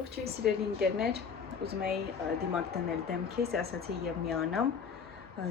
Ողջույն սիրելի ընկերներ, ուզում էի դիմակ դնել դեմքիս, ասացի եւ միանամ,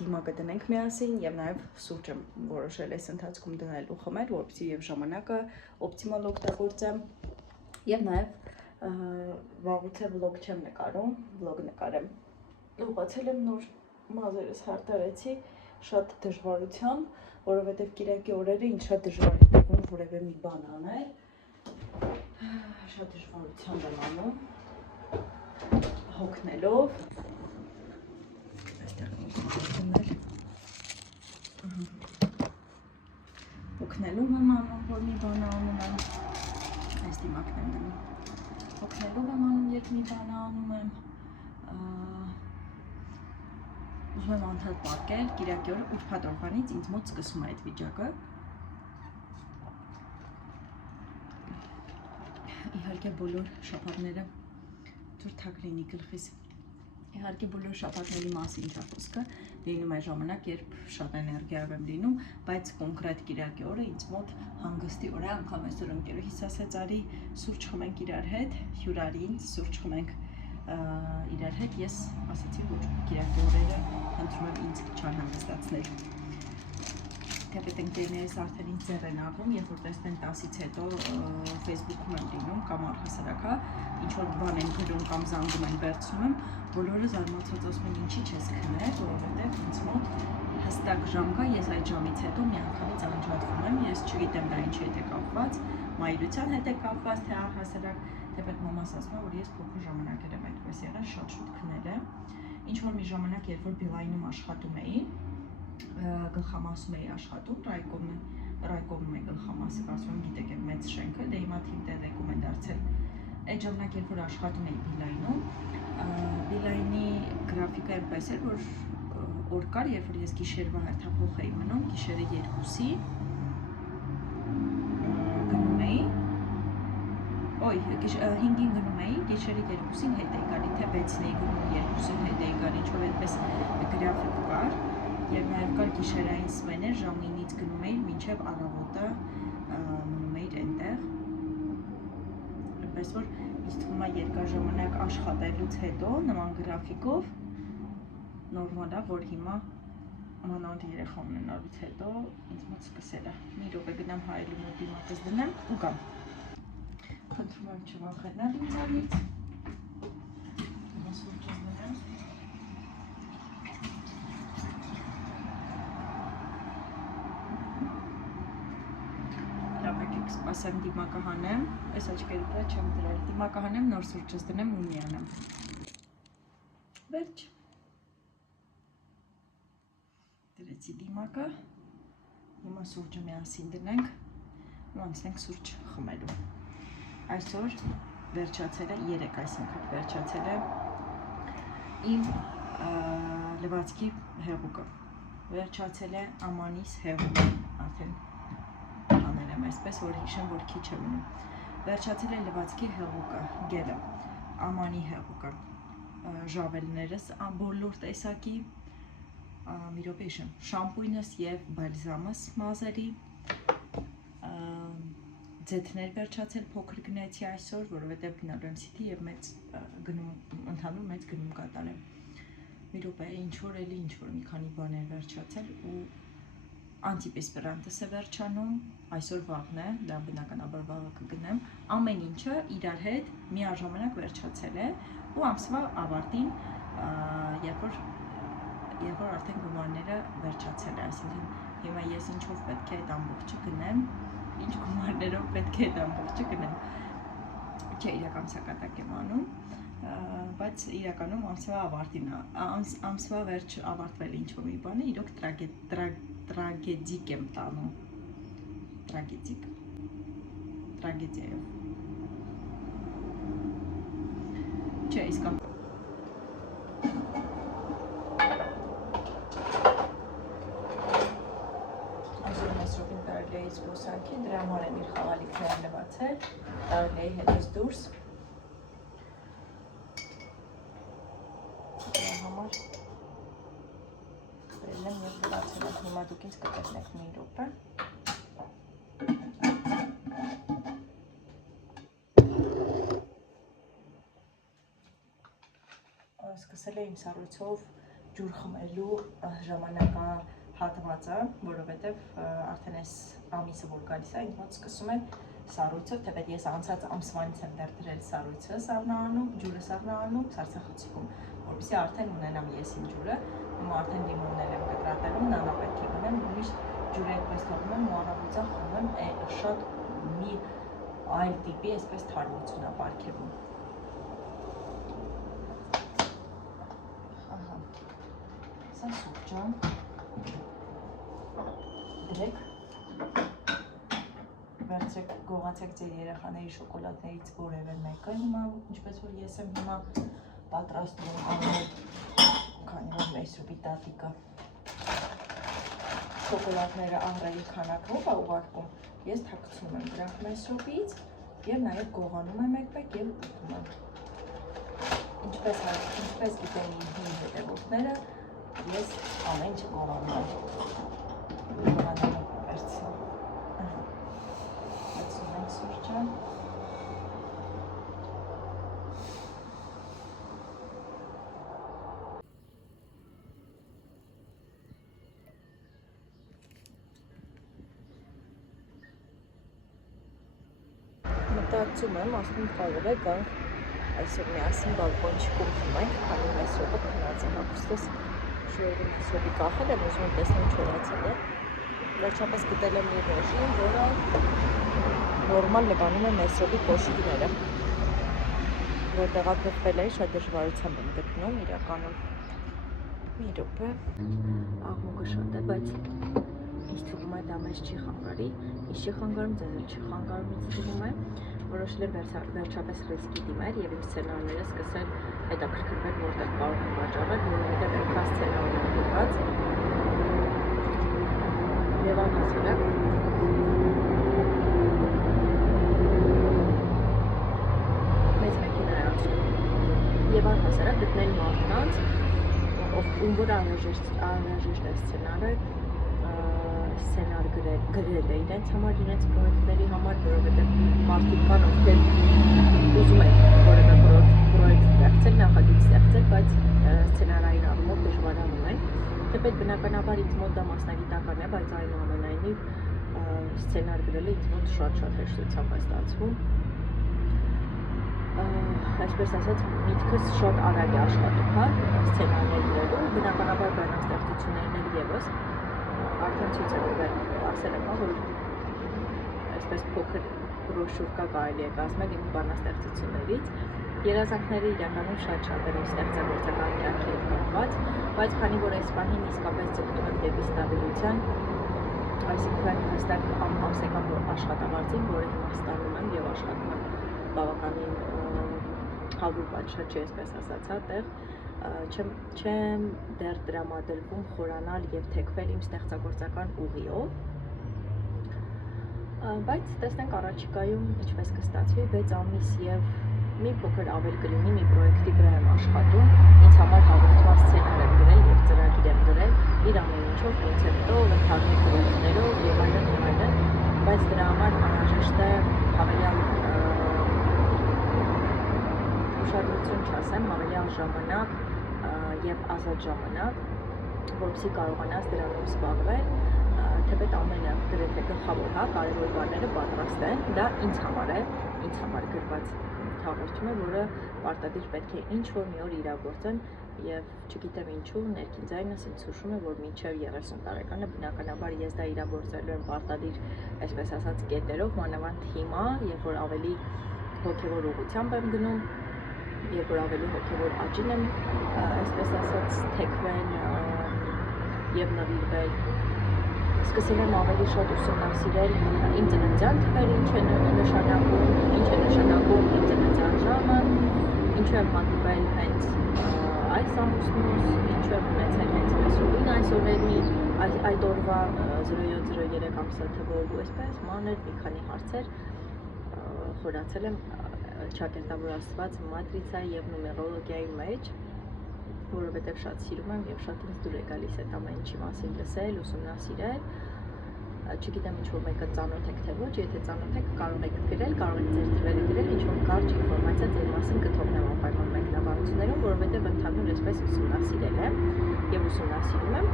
դիմակը դնենք միասին եւ նաեւ սուրճը որոշել այս ընթացքում դնելու խմել, որպեսզի եւ ժամանակը օպտիմալ օգտագործեմ եւ նաեւ վաղուց է վլոգ չեմ նկարում, վլոգ նկարեմ։ Ուղղացել եմ նոր մազերս հարդարեցի շատ դժվարությամբ, որովհետեւ կիրակի օրերը ինձ շատ դժվար է տվում որևէ մի բան անել։ Շատ դժվարությամբ եմ անում, հոգնելով, հոգնելով եմ անում, որ մի բան անում եմ, այս դիմակն եմ դնում, հոգնելով եմ անում, երբ մի բան անում եմ, ուզում եմ անդադ պարկել, կիրակի օրը ուրբաթ օրվանից ինձ մոտ սկսում է այդ վիճակը, իհարկե բոլոր շաբաթները թույլ թակ լինի գլխիս։ Իհարկե բոլոր շաբաթների մասին է խոսքը, լինում է ժամանակ, երբ շատ էներգիայով եմ լինում, բայց կոնկրետ կիրակի օրը ինձ մոտ հանգստի օր է, անգամ այսօր ընկերուհիս ասեց արի սուրճ խմենք իրար հետ, հյուրարի ինձ սուրճ խմենք իրար հետ, ես ասացի որ կիրակի օրերը խնդրում եմ ինձ չանհանգստացնել։ Թեպետ ընկերներս արդեն ինձ ձեռ են աղում, երբ որ տեսնեն 10-ից հետո Facebook-ում եմ լինում կամ առհասարակ ինչ որ բան են գրում կամ զանգում են վերցնում եմ, բոլորը զարմացած ասում են ինչի չես քնել, որովհետև ինձ մոտ հստակ ժամ կա, ես այդ ժամից հետո միանգամից անջատվում եմ, ես չգիտեմ դա ինչի հետ է կապված, մայրության հետ է կապված, թե առհասարակ, թեպետ մամաս ասում է, որ ես փոքր ժամանակեր եմ այդպես եղել, շատ շուտ քնել եմ, ինչ որ մի ժամանակ, երբ որ Բիլայնում աշխատում էի, գլխամասում էի աշխատում, Ռայկոմում է գլխամասը, ասում եմ, գիտեք այդ մեծ շենքը, դե հիմա թիմ տեղեկում է դարձել։ Այդ ժամանակ, երբ որ աշխատում էի Բիլայնում, Բիլայնի գրաֆիկը այնպես էր, որ օր կար, երբ որ ես գիշերվա հերթափոխ էի մնում, գիշերը 2-ի գնում էի, 5-ին գնում էի, գիշերը 2-ին հետ էի գալի, թե 6-ին էի գնում, 2-ին հետ էի գալի, ինչ-որ այդպես գրաֆիկ կար, և նաև կար գիշերային սմեներ, ժամ 9-ից գնում էիր, մինչև առավոտը մնում էիր այնտեղ, այնպես որ ինձ թվում է երկար ժամանակ աշխատելուց հետո նման գրաֆիկով նորմալ է, որ հիմա մանավանդ երեխա ունենալուց հետո ինձ մոտ սկսել է։ Մի րոպե գնամ Հայելի մոտ դիմակս դնեմ ու գամ։ Խնդրում եմ չվախենալ ինձանից։ Սուրճս դնեմ։ Լավ եկեք սպասեմ դիմակը հանեմ, այս աչքերի վրա չեմ դրել, դիմակը հանեմ, նոր սուրճս դնեմ ու միանամ։ Վերջ։ Դրեցի դիմակը, հիմա սուրճը միասին դնենք ու անցնենք սուրճ խմելու։ Այսօր վերջացել է, երեկ այսինքն վերջացել է իմ լվացքի հեղուկը, վերջացել է Ամանիս հեղուկը, արդեն անել եմ այսպես, որ հիշեմ, որ քիչ է մնում, վերջացել է լվացքի հեղուկը, գելը, Ամանի հեղուկը, ժավելներս, բոլոր տեսակի, մի րոպե հիշեմ, շամպույնս և բալզամս մազերի, ձեթներ վերջացել, փոքր գնեցի այսօր, որովհետև գնալու եմ City և ընդհանուր մեծ գնում կատարեմ։ Մի րոպե ինչ-որ էլի ինչ-որ մի քանի բաներ վերջացել ու անտիպեսպերանտս է վերջանում, այսօր վաղն է, դա բնականաբար վաղը կգնեմ, ամեն ինչը իրար հետ միաժամանակ վերջացել է ու ամսվա ավարտին, երբ որ արդեն գումարները վերջացել է, այսինքն հիմա ես ինչով պետք է այդ ամբողջը գնեմ, ինչ գումարներով պետք է այդ ամբողջը գնեմ, չէ իրական սակատակ եմ անում, բայց իրականում ամսվա ավարտին, ամսվա վերջ ավարտվել ինչ-որ մի բանը, իրոք տրագեդիկ եմ տանում, տրագեդիայով, չէ իսկական, զբոսանքի, դրա համար եմ իր խաղալիքները լվացել, տարել էի հետս դուրս, դրա համար բերել եմ և լվացել եմ, հիմա դուք ինձ կտեսնեք մի րոպե։ սկսել է իմ սառույցով ջուր խմելու ժամանակահատվածը, որովհետև արդեն այս ամիսը որ գալիս է, ինձ մոտ սկսում է սառույցով, թեպետ ես անցած ամսվանից եմ դեռ դրել սառույցը սառնանում, ջուրը սառնանում, սառցախցիկում, որովհետեւ արդեն ունենամ ես իմ ջուրը, հիմա արդեն լիմոններ եմ կտրատելու, նանա պետք է ունեմ, միշտ ջուրը այդպես թողնում եմ ու առավոտյան խմում եմ, շատ մի այլ տիպի այսպես թարմություն է պարգևում։ Ահա, սա սուրճան, դրեք, վերցրեք, գողացեք ձեր երեխաների շոկոլադներից որևէ մեկը, հիմա, ինչպես որ ես եմ հիմա պատրաստում քանի որ Մեսրոպի տատիկը շոկոլադները ահռելի քանակով է ուղարկում, ես թաքցնում եմ դրանք Մեսրոպից և նաև գողանում եմ մեկ-մեկ և ուտում եմ։ Ինչպես գիտեն իմ հին հետևորդները, ես ամեն ինչ գողանում եմ։ Գողանալով վերցնում։ Վերցնում ենք սուրճը։ Մտածում եմ, ասում կարող է գանք այսօր միասին բալկոնչիկում խմենք, քանի Մեսրոպը քնած է, հագուստս շորի կախել եմ, ուզում եմ տեսնեմ չորացել է։ Վերջապես գտել եմ մի ռեժիմ, որը նորմալ նկանում է Մեսրոպի կոշիկները, որ տեղափոխվել է, շատ դժվարությամբ եմ գտնում իրականում։ Մի րոպե, աղմուկը շատ է, բայց ինձ թվում է դա մեզ չի խանգարի, ինձ չի խանգարում, ձեզ էլ չի խանգարում, ինձ թվում է, որոշել եմ վերջապես ռիսկի դիմել և իմ սցենարները սկսել հետաքրքրվել, որտեղ կարող եմ վաճառել, որովհետև այնքան սցենարներ են գրված և անհասարակ մեծ մեքենա է անցնում և անհասարակ գտնել մարդկանց, ում որ անհրաժեշտ է սցենարը, սցենար գրել է իրենց համար, իրենց պրոյեկտների համար, որովհետև մարդիկ կան, ովքեր ուզում են որևէ պրոյեկտ ստեղծել, նախագիծ ստեղծել, բայց սցենարային առումով դժվարանում են։ Թեպետ բնականաբար ինձ մոտ դա մասնագիտական է, բայց այնուամենայնիվ սցենար գրելը ինձ մոտ շատ հեշտությամբ է ստացվում։ Այսպես ասած, միտքս շատ արագ է աշխատում, հա, սցենարներ գրելու, բնականաբար բանաստեղծություններն էլ ևս արդեն ցույց եմ ասել եմ, որ այսպես փոքր բրոշուրկա կարելի է կազմել իմ բանաստեղծություններից։ Երազանքները իրականում շատ են իմ ստեղծագործական կյանքի հետ կապված, բայց քանի որ այս պահին իսկապես ձգտում եմ դեպի ստաբիլության, այսինքն հստակ ամսական աշխատավարձին, որը հիմա ստանում եմ և աշխատում եմ բավականին 100 պատշաճ չի, այսպես ասած, հա, տեղ չեմ դեռ տրամադրվում խորանալ և թեքվել իմ ստեղծագործական ուղիով, բայց տեսնենք առաջիկայում ինչպես կստացվի, 6 ամիս և մի փոքր ավել կլինի մի պրոյեկտի վրա եմ աշխատում, ինձ համար հաղորդման սցենար եմ գրել և ծրագիր եմ գրել, իր ամեն ինչով, կոնցեպտով, ընդհանուր գրողներով և այլն, բայց դրա համար անհրաժեշտ է հավելյալ ուշադրություն չասեմ, հավելյալ ժամանակ և ազատ ժամանակ, որպեսզի կարողանաս դրանով զբաղվել, թեպետ ամենը գրեթե գլխավոր, հա, կարևոր բաները պատրաստ են, դա ինձ համար է, ինձ համար գրված հաղորդում է, որը պարտադիր պետք է ինչ-որ մի օր իրագործեմ և չգիտեմ ինչու, ներքին ձայնս ինձ հուշում է, որ մինչև 30 տարեկանը բնականաբար ես դա իրագործելու եմ պարտադիր, այսպես ասած, կետերով, մանավանդ հիմա, երբ որ ավելի հոգևոր ուղղությամբ եմ գնում, երբ որ ավելի հոգևոր աճին եմ, այսպես ասած, թեքվել և նվիրվել, սկսել եմ ավելի շատ ուսումնասիրել իմ ծննդյան թվերը, ինչ է նշանակում իմ ծննդյան ժամը, ինչու եմ հանդիպել հենց այս ամուսնուս, ինչու եմ ունեցել հենց Մեսրոպին այս օրերին, այդ օրվա 07-03 ամսաթվով ու այսպես մանր մի քանի հարցեր խորացել եմ ճակերտավորված մատրիցայի և նումերոլոգիայի մեջ, որովհետև շատ սիրում եմ և շատ ինձ դուր է գալիս այդ ամեն ինչի մասին լսել, ուսումնասիրել, չգիտեմ ինչ որ մեկը ծանոթ եք թե ոչ, եթե ծանոթ եք կարող եք գրել, կարող եք ձեր թվերը գրել, ինչ որ կարճ ինֆորմացիա ձեր մասին կթողնեմ անպայման մեկնաբանություններում, որովհետև ընդհանուր այսպես ուսումնասիրել եմ եւ ուսումնասիրում եմ։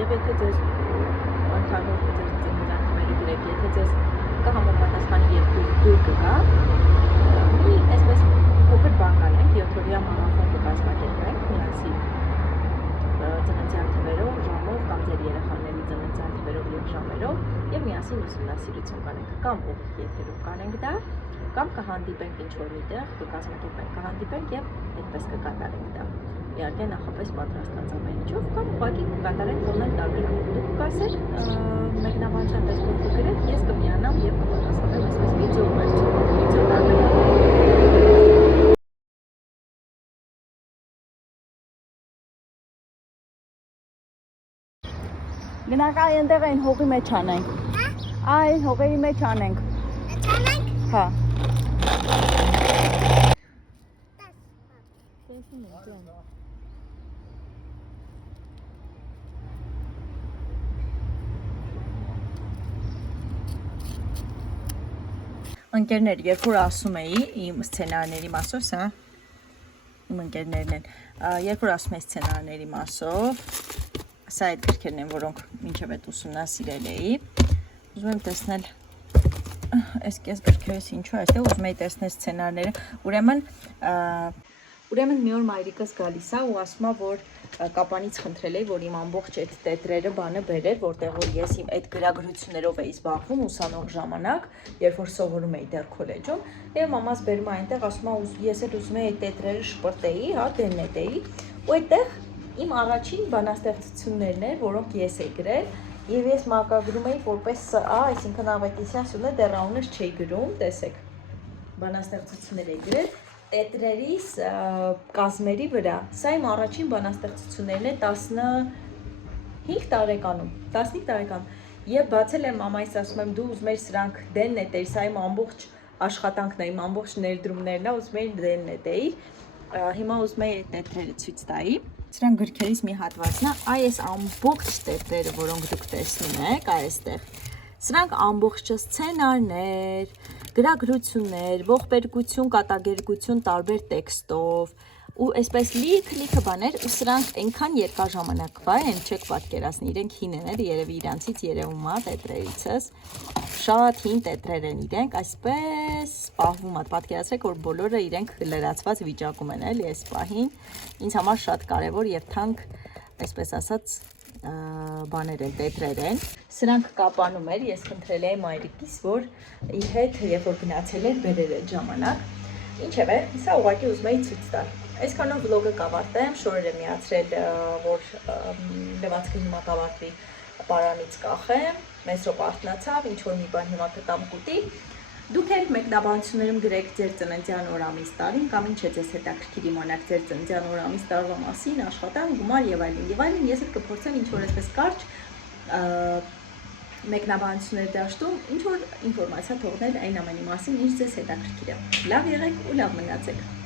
Եվ եթե ձեզ ընդհանուր ձեր ծննդյան թվերը գրեք, եթե ձեզ կհամապատասխանի եւ դուր կգա, մի այսպես փոքր բան կանենք, 7-օրյա մարաթոն կկազմակերպենք միասին ծննդյան թվերով, ժամով կամ ձեր երեխաների ծննդյան թվերով եւ ժամերով եւ միասին ուսումնասիրություն կանենք կամ ուղիղ եթերով կանենք դա կամ կհանդիպենք ինչ-որ միտեղ, կկազմակերպենք, կհանդիպենք եւ այդպես կկատարենք դա։ Իհարկե նախապես պատրաստած ամեն ինչով կամ ուղղակի կկատարենք online տարբերակով։ Դուք կասեք մեկնաբանության տեսքով կգրեք, ես կմիանամ եւ կպատասխանեմ այսպես վիդեո վերցնելով վիդեո տարբերակով։ Գնանք այնտեղ այն հողի մեջ անենք։ Այն հողերի մեջ անենք։ Անենք։ Հա։ Ընկերներ, երբ որ ասում էի իմ սցենարների մասով, սա իմ ընկերներն են, երբ որ ասում էի սցենարների մասով, սա այդ գրքերն են, որոնք մինչև այդ ուսումնասիրել էի, ուզում եմ տեսնել այս կես գրքերս ինչու այստեղ ուզում էի տեսնել սցենարները, ուրեմն մի օր մայրիկս գալիս է ու ասում է, որ կապանից խնդրել էի, որ իմ ամբողջ այդ տետրերը բանը բերեր, որտեղ որ ես իմ այդ գրագրություններով էի զբաղվում ուսանող ժամանակ, երբ որ սովորում էի դեռ քոլեջում, եւ մամաս բերում է այնտեղ, ասում է ես էլ ուզում էի այդ տետրերը շպրտեի, հա, դեննետեի, ու այդտեղ իմ առաջին բանաստեղծություններն էր, որոնք ես էի գրել, եւ ես մակագրում էի որպես ՍԱ, այսինքն Ավետիսյան Սյունե դեռ անունս չէի գրում, տեսեք, բանաստեղծություններ էի գրել տետրերիս կազմերի վրա։ Սա իմ առաջին բանաստեղծություններն է 15 տարեկանում, 15 տարեկանում, եւ բացել եմ մամայիս ասում եմ դու ուզում ես սրանք դեննետեի, սա իմ ամբողջ աշխատանքն է, իմ ամբողջ ներդրումներն է, ուզում ես դեննետեի, հիմա ուզում եմ այդ տետրերը ցույց տայի։ Սրանք գրքերից մի հատվածն է, այս ամբողջ տետրերը, որոնք դուք տեսնում եք այստեղ, սրանք ամբողջը սցենարներ, գրագրություններ, ողբերգություն, կատակերգություն տարբեր տեքստով ու այսպես լիքը բաներ ու սրանք այնքան երկար ժամանակվա են, չեք պատկերացնի, իրենք հին են, երևի իրանցից երևում է տետրերիցս, շատ հին տետրեր են իրենք, այսպես պահվում է, պատկերացրեք, որ բոլորը իրենք լրացված վիճակում են, էլի այս պահին, ինձ համար շատ կարևոր եւ թանկ, այսպես ասած, բաներ են, տետրեր են, սրանք կապանում էր, ես խնդրել էի մայրիկիս, որ իր հետ, երբ որ գնացել էր, բերեր այդ ժամանակ, ինչևէ, սա ուղղակի ուզում էի ցույց տալ։ Այսքանով վլոգը կավարտեմ, շորեր եմ միացրել, որ լվացքը հիմա կավարտվի, պարանից կախեմ, մեծ րոպե արթնացավ, ինչ որ մի բան հիմա կտամ կուտի։ Դուք էլ մեկնաբանություններում գրեք ձեր ծննդյան օր ամիս տարին կամ ինչ է ձեզ հետաքրքիր իմանաք ձեր ծննդյան օր ամիս տարվա մասին, աշխատանք, գումար եւ այլն։ Եվ այլն ես էլ կփորձեմ ինչ որ այսպես կարճ մեկնաբանություններ դաշտում ինչ որ ինֆորմացիա թողնել այն ամենի մասին, ինչ ձեզ հետաքրքիր է։ Լավ եղեք ու լավ մնացեք։